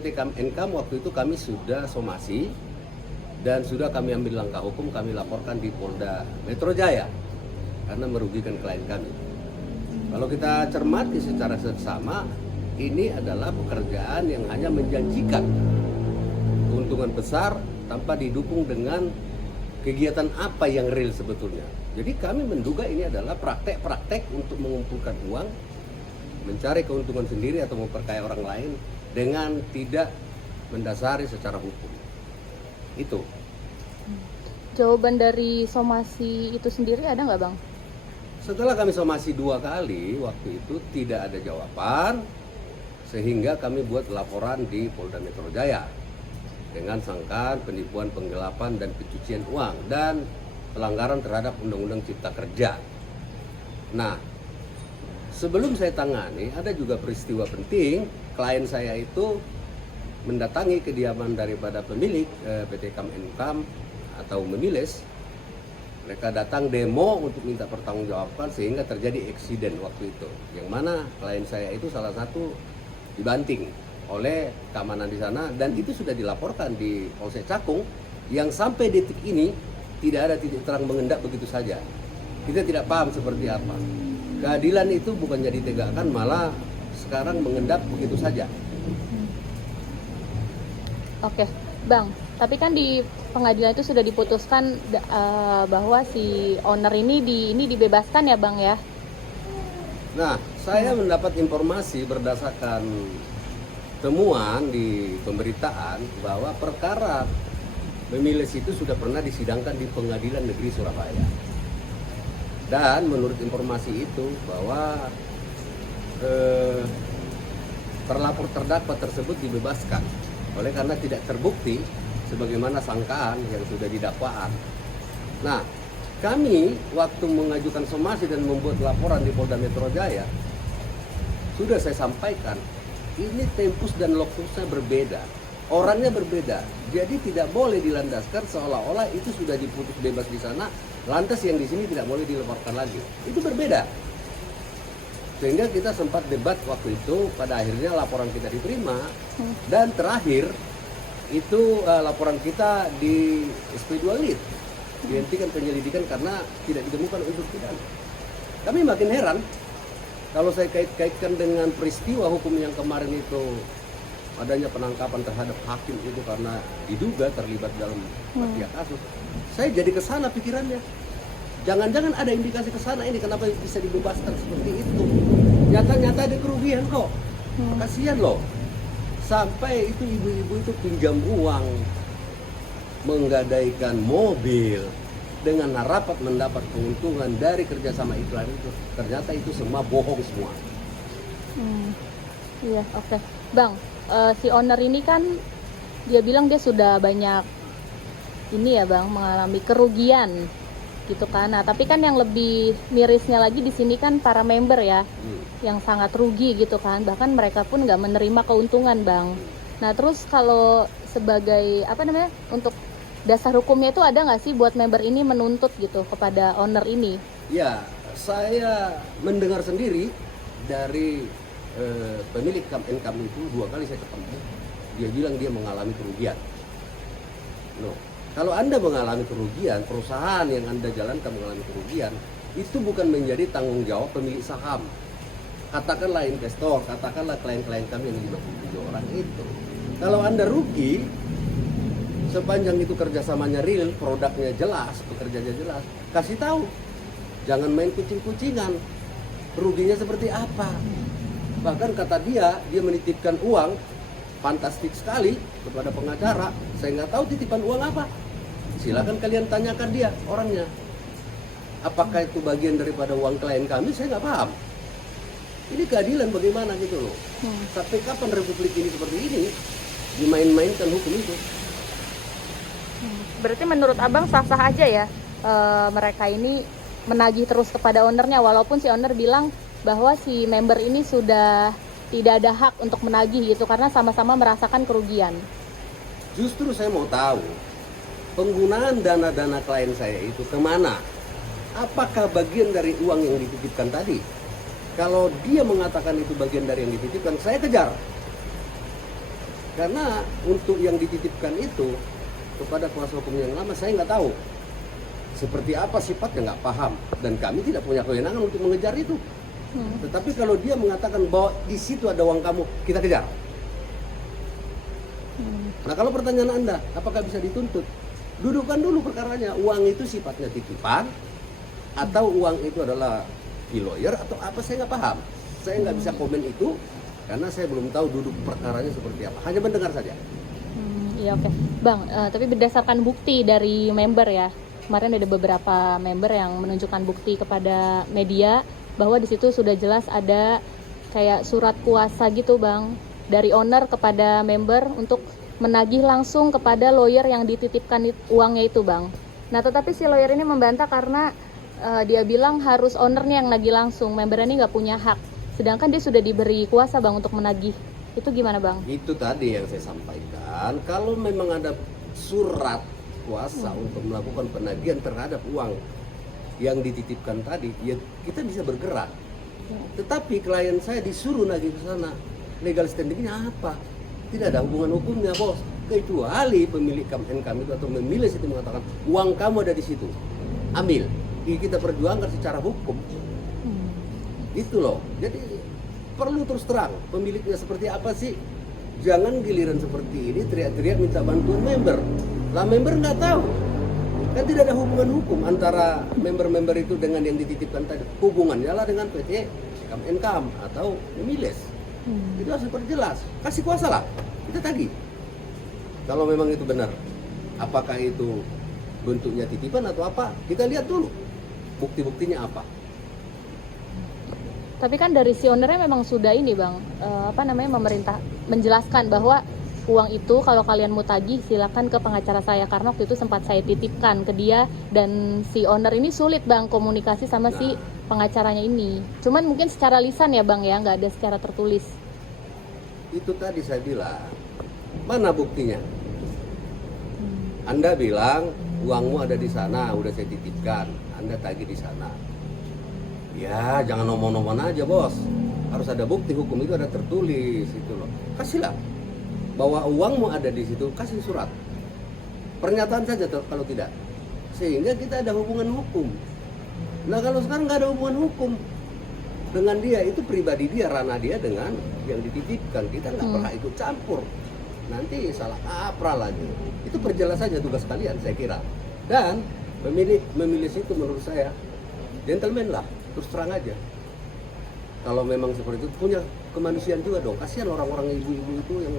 Income waktu itu kami sudah somasi dan sudah kami ambil langkah hukum, kami laporkan di Polda Metro Jaya karena merugikan klien kami. Kalau kita cermati secara seksama, ini adalah pekerjaan yang hanya menjanjikan keuntungan besar tanpa didukung dengan kegiatan apa yang real sebetulnya. Jadi kami menduga ini adalah praktek-praktek untuk mengumpulkan uang, mencari keuntungan sendiri atau memperkaya orang lain dengan tidak mendasari secara hukum. Itu. Jawaban dari somasi itu sendiri ada nggak, Bang? Setelah kami somasi 2 kali, waktu itu tidak ada jawaban, sehingga kami buat laporan di Polda Metro Jaya dengan sangkaan penipuan, penggelapan, dan pencucian uang dan pelanggaran terhadap Undang-Undang Cipta Kerja. Nah, sebelum saya tangani, ada juga peristiwa penting. Klien saya itu mendatangi kediaman daripada pemilik PT Kam Income atau Memiles. Mereka datang demo untuk minta pertanggungjawaban sehingga terjadi eksiden waktu itu. Yang mana klien saya itu salah satu dibanting oleh keamanan di sana dan itu sudah dilaporkan di Polsek Cakung yang sampai detik ini tidak ada titik terang mengendap begitu saja. Kita tidak paham seperti apa. Keadilan itu bukan jadi tegakkan, malah sekarang mengendap begitu saja. Oke, Bang. Tapi kan di pengadilan itu sudah diputuskan bahwa si owner ini dibebaskan ya, Bang ya? Nah, saya mendapat informasi berdasarkan temuan di pemberitaan bahwa perkara Memiles itu sudah pernah disidangkan di Pengadilan Negeri Surabaya. Dan menurut informasi itu bahwa terlapor terdakwa tersebut dibebaskan oleh karena tidak terbukti sebagaimana sangkaan yang sudah didakwaan. Nah, kami waktu mengajukan somasi dan membuat laporan di Polda Metro Jaya sudah saya sampaikan ini tempus dan lokusnya berbeda, orangnya berbeda, jadi tidak boleh dilandaskan seolah-olah itu sudah diputus bebas di sana, lantas yang di sini tidak boleh dilaporkan lagi. Itu berbeda. Sehingga kita sempat debat waktu itu, pada akhirnya laporan kita diterima dan terakhir itu laporan kita di SP2 Lead dihentikan penyelidikan karena tidak ditemukan unsur pidana. Kami makin heran kalau saya kaitkan dengan peristiwa hukum yang kemarin itu, adanya penangkapan terhadap hakim itu karena diduga terlibat dalam mafia kasus. Saya jadi kesana pikirannya. Jangan-jangan ada indikasi ke sana ini, kenapa bisa dibebaskan seperti itu? Nyata-nyata ada kerugian kok. Kasihan loh. Sampai itu ibu-ibu itu pinjam uang, menggadaikan mobil dengan harapan mendapat keuntungan dari kerjasama iklan itu. Ternyata itu semua bohong semua. Iya, oke. Bang, si owner ini kan dia bilang dia sudah banyak ini ya, Bang, mengalami kerugian gitu kan. Nah, tapi kan yang lebih mirisnya lagi di sini kan para member ya, yang sangat rugi gitu kan. Bahkan mereka pun nggak menerima keuntungan, Bang. Nah, terus kalau sebagai untuk dasar hukumnya itu ada nggak sih buat member ini menuntut gitu kepada owner ini? Ya, saya mendengar sendiri dari pemilik Kam Income itu 2 kali saya ketemu. Dia bilang dia mengalami kerugian. No. Kalau Anda mengalami kerugian, perusahaan yang Anda jalankan mengalami kerugian, itu bukan menjadi tanggung jawab pemilik saham. Katakanlah investor, katakanlah klien-klien kami yang 57 orang itu. Kalau Anda rugi, sepanjang itu kerjasamanya real, produknya jelas, pekerjaannya jelas, kasih tahu. Jangan main kucing-kucingan. Ruginya seperti apa? Bahkan kata dia menitipkan uang fantastik sekali kepada pengacara. Saya nggak tahu titipan uang apa. Silakan kalian tanyakan dia orangnya. Apakah itu bagian daripada uang klien kami? Saya nggak paham. Ini keadilan bagaimana gitu loh. Sampai kapan republik ini seperti ini? Dimain-mainkan hukum itu. Berarti menurut Abang sah-sah aja ya mereka ini menagih terus kepada ownernya, walaupun si owner bilang bahwa si member ini sudah tidak ada hak untuk menagih gitu karena sama-sama merasakan kerugian. Justru saya mau tahu penggunaan dana-dana klien saya itu kemana? Apakah bagian dari uang yang dititipkan tadi? Kalau dia mengatakan itu bagian dari yang dititipkan, saya kejar. Karena untuk yang dititipkan itu kepada kuasa hukum yang lama, saya nggak tahu seperti apa sifatnya, nggak paham, dan kami tidak punya kewenangan untuk mengejar itu. Tetapi kalau dia mengatakan bahwa di situ ada uang kamu, kita kejar. Nah, kalau pertanyaan Anda, apakah bisa dituntut? Dudukkan dulu perkaranya, uang itu sifatnya titipan atau uang itu adalah fee lawyer atau apa, saya nggak paham. Saya nggak bisa komen itu karena saya belum tahu duduk perkaranya seperti apa, hanya mendengar saja. Iya, oke. Bang, tapi berdasarkan bukti dari member ya, kemarin ada beberapa member yang menunjukkan bukti kepada media bahwa di situ sudah jelas ada kayak surat kuasa gitu Bang, dari owner kepada member untuk menagih langsung kepada lawyer yang dititipkan uangnya itu Bang. Nah, tetapi si lawyer ini membantah karena dia bilang harus ownernya yang nagih langsung, member ini nggak punya hak. Sedangkan dia sudah diberi kuasa Bang untuk menagih. Itu gimana Bang? Itu tadi yang saya sampaikan, kalau memang ada surat kuasa untuk melakukan penagihan terhadap uang yang dititipkan tadi, ya kita bisa bergerak. Tetapi klien saya disuruh nagih ke sana, legal standingnya apa? Tidak ada hubungan hukumnya bos, kecuali pemilik income itu atau memilih itu mengatakan uang kamu ada di situ, ambil. Kita perjuangkan secara hukum. Itu loh. Jadi perlu terus terang pemiliknya seperti apa sih. Jangan giliran seperti ini teriak-teriak minta bantuan member. Lah member nggak tahu. Kan tidak ada hubungan hukum antara member-member itu dengan yang dititipkan tadi. Hubungannya lah dengan PT Income atau Memiles. Itu harus diperjelas. Kasih kuasa lah. Kita tagih. Kalau memang itu benar. Apakah itu bentuknya titipan atau apa? Kita lihat dulu. Bukti-buktinya apa. Tapi kan dari si ownernya memang sudah ini Bang, memerintah menjelaskan bahwa uang itu kalau kalian mau tagih silakan ke pengacara saya, karena waktu itu sempat saya titipkan ke dia dan si owner ini sulit Bang komunikasi sama si pengacaranya ini. Cuman mungkin secara lisan ya Bang ya, nggak ada secara tertulis. Itu tadi saya bilang, mana buktinya? Anda bilang uangmu ada di sana, udah saya titipkan, Anda tagih di sana. Ya, jangan omong-omong aja bos. Harus ada bukti, hukum itu ada tertulis itu loh. Kasihlah bahwa uangmu ada di situ, kasih surat. Pernyataan saja kalau tidak. Sehingga kita ada hubungan hukum. Nah kalau sekarang nggak ada hubungan hukum dengan dia, itu pribadi dia, ranah dia dengan yang dititipkan. Kita nggak berhak ikut campur. Nanti salah kaprah lagi. Itu perjelas saja tugas kalian saya kira. Dan memilih itu menurut saya gentleman lah. Terus terang aja, kalau memang seperti itu punya kemanusiaan juga dong. Kasihan orang-orang ibu-ibu itu yang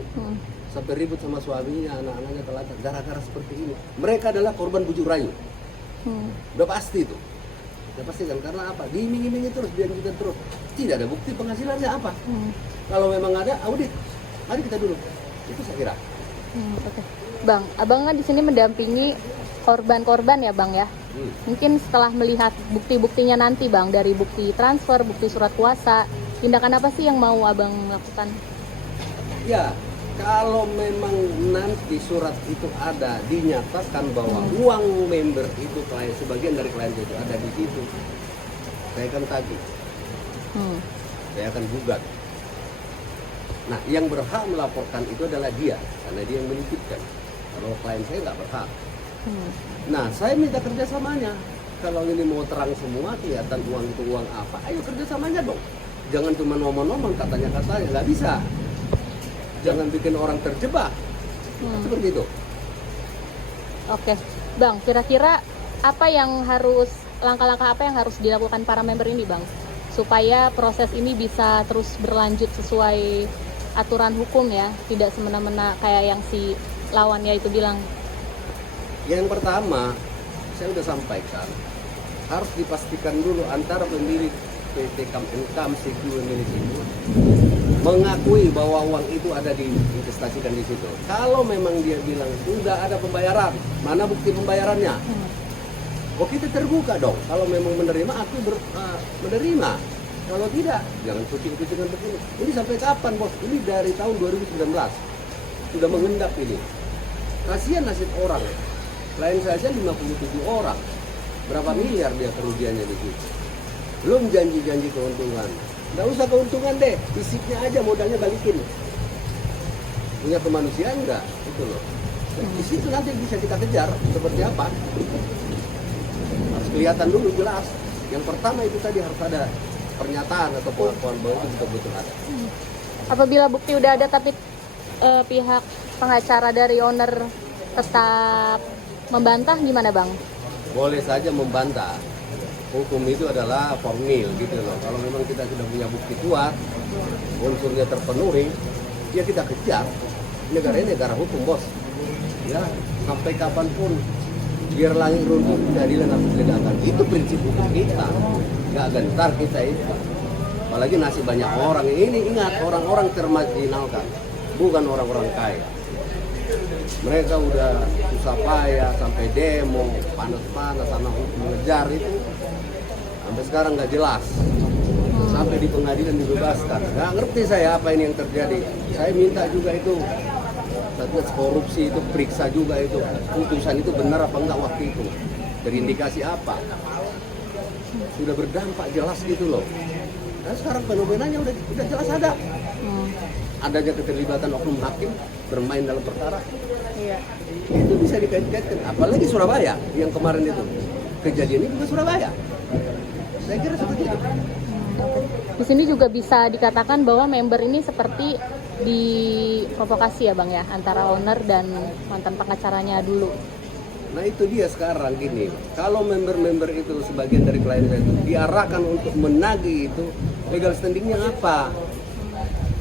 sampai ribut sama suaminya, anak-anaknya telat gara-gara seperti ini. Mereka adalah korban bujuk rayu. Udah pasti itu. Udah pasti kan, karena apa? Diiming-imingi terus, dianjurkan terus. Tidak ada bukti penghasilannya apa. Kalau memang ada, audit. Mari kita dulu. Itu saya kira. Oke. Bang, abang kan di sini mendampingi korban-korban ya Bang ya. Mungkin setelah melihat bukti-buktinya nanti Bang, dari bukti transfer, bukti surat kuasa, tindakan apa sih yang mau abang lakukan? Ya, kalau memang nanti surat itu ada, dinyatakan bahwa uang member itu klien, sebagian dari klien itu ada di situ, saya akan tagih. Saya akan gugat. Nah, yang berhak melaporkan itu adalah dia, karena dia yang menitipkan. Kalau klien saya nggak berhak. Nah, saya minta kerjasamanya. Kalau ini mau terang semua, kelihatan uang itu uang apa, ayo kerjasamanya dong. Jangan cuma ngomong-ngomong, katanya-katanya, nggak bisa. Jangan bikin orang terjebak. Seperti itu. Oke, Bang, kira-kira apa yang harus, langkah-langkah apa yang harus dilakukan para member ini Bang, supaya proses ini bisa terus berlanjut sesuai aturan hukum ya, tidak semena-mena kayak yang si lawannya itu bilang? Yang pertama, saya sudah sampaikan, harus dipastikan dulu antara pemilik PT Income Secure Milik itu mengakui bahwa uang itu ada diinvestasikan di situ. Kalau memang dia bilang sudah ada pembayaran, mana bukti pembayarannya? Oh, kita terbuka dong. Kalau memang menerima, aku menerima. Kalau tidak, jangan kucing-kucingan begini. Ini sampai kapan bos? Ini dari tahun 2019 sudah mengendap ini. Kasihan nasib orang. Klien saja 57 orang. Berapa miliar dia kerugiannya di situ. Belum janji-janji keuntungan. Nggak usah keuntungan deh, fisiknya aja modalnya balikin. punya kemanusiaan nggak, itu loh. Di situ nanti bisa kita kejar seperti apa. Harus kelihatan dulu jelas. Yang pertama itu tadi harus ada pernyataan atau pengakuan bahwa itu betul-betul ada. Apabila bukti udah ada tapi pihak pengacara dari owner tetap membantah, gimana bang? Boleh saja membantah. Hukum itu adalah formil gitu loh. Kalau memang kita sudah punya bukti kuat, unsurnya terpenuhi, ya kita kejar. Negara ini negara hukum, bos. Ya, sampai kapanpun biar langit runtuh, keadilan harus ditegakkan. Itu prinsip hukum kita. Nggak gentar kita itu. Apalagi nasib banyak orang. Ini ingat, orang-orang termarginalkan, bukan orang-orang kaya. Mereka udah susah payah sampai demo, panas-panas, sama hukum mengejar itu. Sampai sekarang nggak jelas. Sampai di pengadilan dibebaskan. Nggak ngerti saya apa ini yang terjadi. Saya minta juga itu Satgas korupsi itu periksa juga itu putusan itu benar apa enggak waktu itu, terindikasi apa, sudah berdampak jelas gitu loh. Nah sekarang fenomenanya udah jelas ada. Adanya keterlibatan oknum hakim bermain dalam perkara. Iya. Itu bisa dikait-kaitkan, apalagi Surabaya yang kemarin itu kejadian itu ke Surabaya. Saya kira seperti itu. Di sini juga bisa dikatakan bahwa member ini seperti diprovokasi ya bang ya, antara owner dan mantan pengacaranya dulu. Nah itu dia sekarang gini, kalau member-member itu sebagian dari klien saya itu diarahkan untuk menagih itu, legal standingnya apa?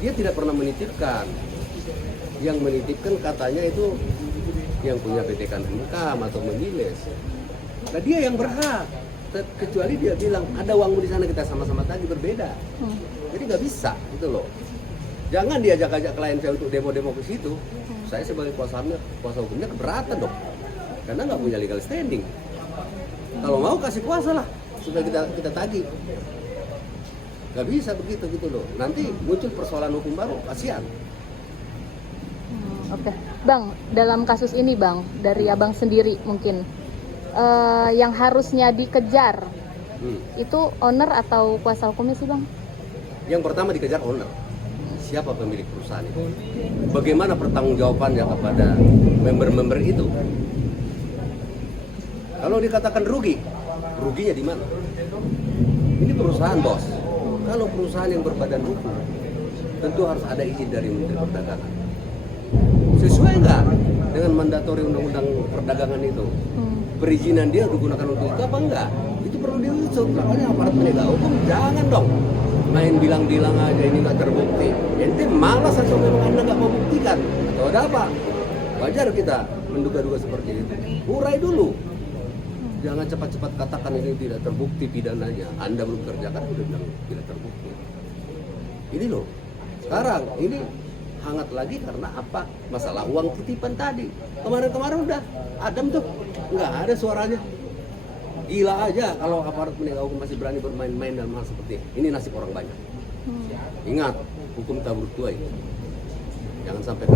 Dia tidak pernah menitipkan. Yang menitipkan katanya itu yang punya PT Kan Income atau Memiles. Nah dia yang berhak, kecuali dia bilang ada uangmu di sana kita sama-sama tagih, berbeda. Jadi nggak bisa gitu loh. Jangan diajak-ajak klien saya untuk demo-demo ke situ. Saya sebagai kuasa hukumnya keberatan dong, karena nggak punya legal standing. Kalau mau kasih kuasa lah supaya kita tagih. Nggak bisa begitu gitu loh. Nanti muncul persoalan hukum baru, kasihan. Oke, bang, dalam kasus ini bang, dari abang sendiri mungkin yang harusnya dikejar itu owner atau kuasa hukumnya sih bang? Yang pertama dikejar owner. Siapa pemilik perusahaan itu? Bagaimana pertanggungjawabannya kepada member-member itu? Kalau dikatakan rugi, ruginya di mana? Ini perusahaan bos. Kalau perusahaan yang berbadan hukum, tentu harus ada izin dari Menteri Perdagangan. Sesuai nggak dengan mandatori undang-undang perdagangan itu? Perizinan dia digunakan untuk itu apa enggak? Itu perlu diusut. Makanya aparat penegak hukum jangan dong main bilang-bilang aja ini nggak terbukti. Ente malas atau memang Anda nggak mau buktikan? Atau ada apa? Wajar kita menduga-duga seperti itu. Urai dulu. Jangan cepat-cepat katakan ini tidak terbukti pidananya. Anda belum kerjakan udah bilang tidak terbukti. Ini loh. Sekarang ini hangat lagi karena apa? Masalah uang titipan tadi. Kemarin-kemarin udah adem tuh. Nggak ada suaranya. Gila aja kalau aparat penegak hukum masih berani bermain-main dalam hal seperti ini. Ini nasib orang banyak. Ingat, hukum tabur tuai. Jangan sampai kena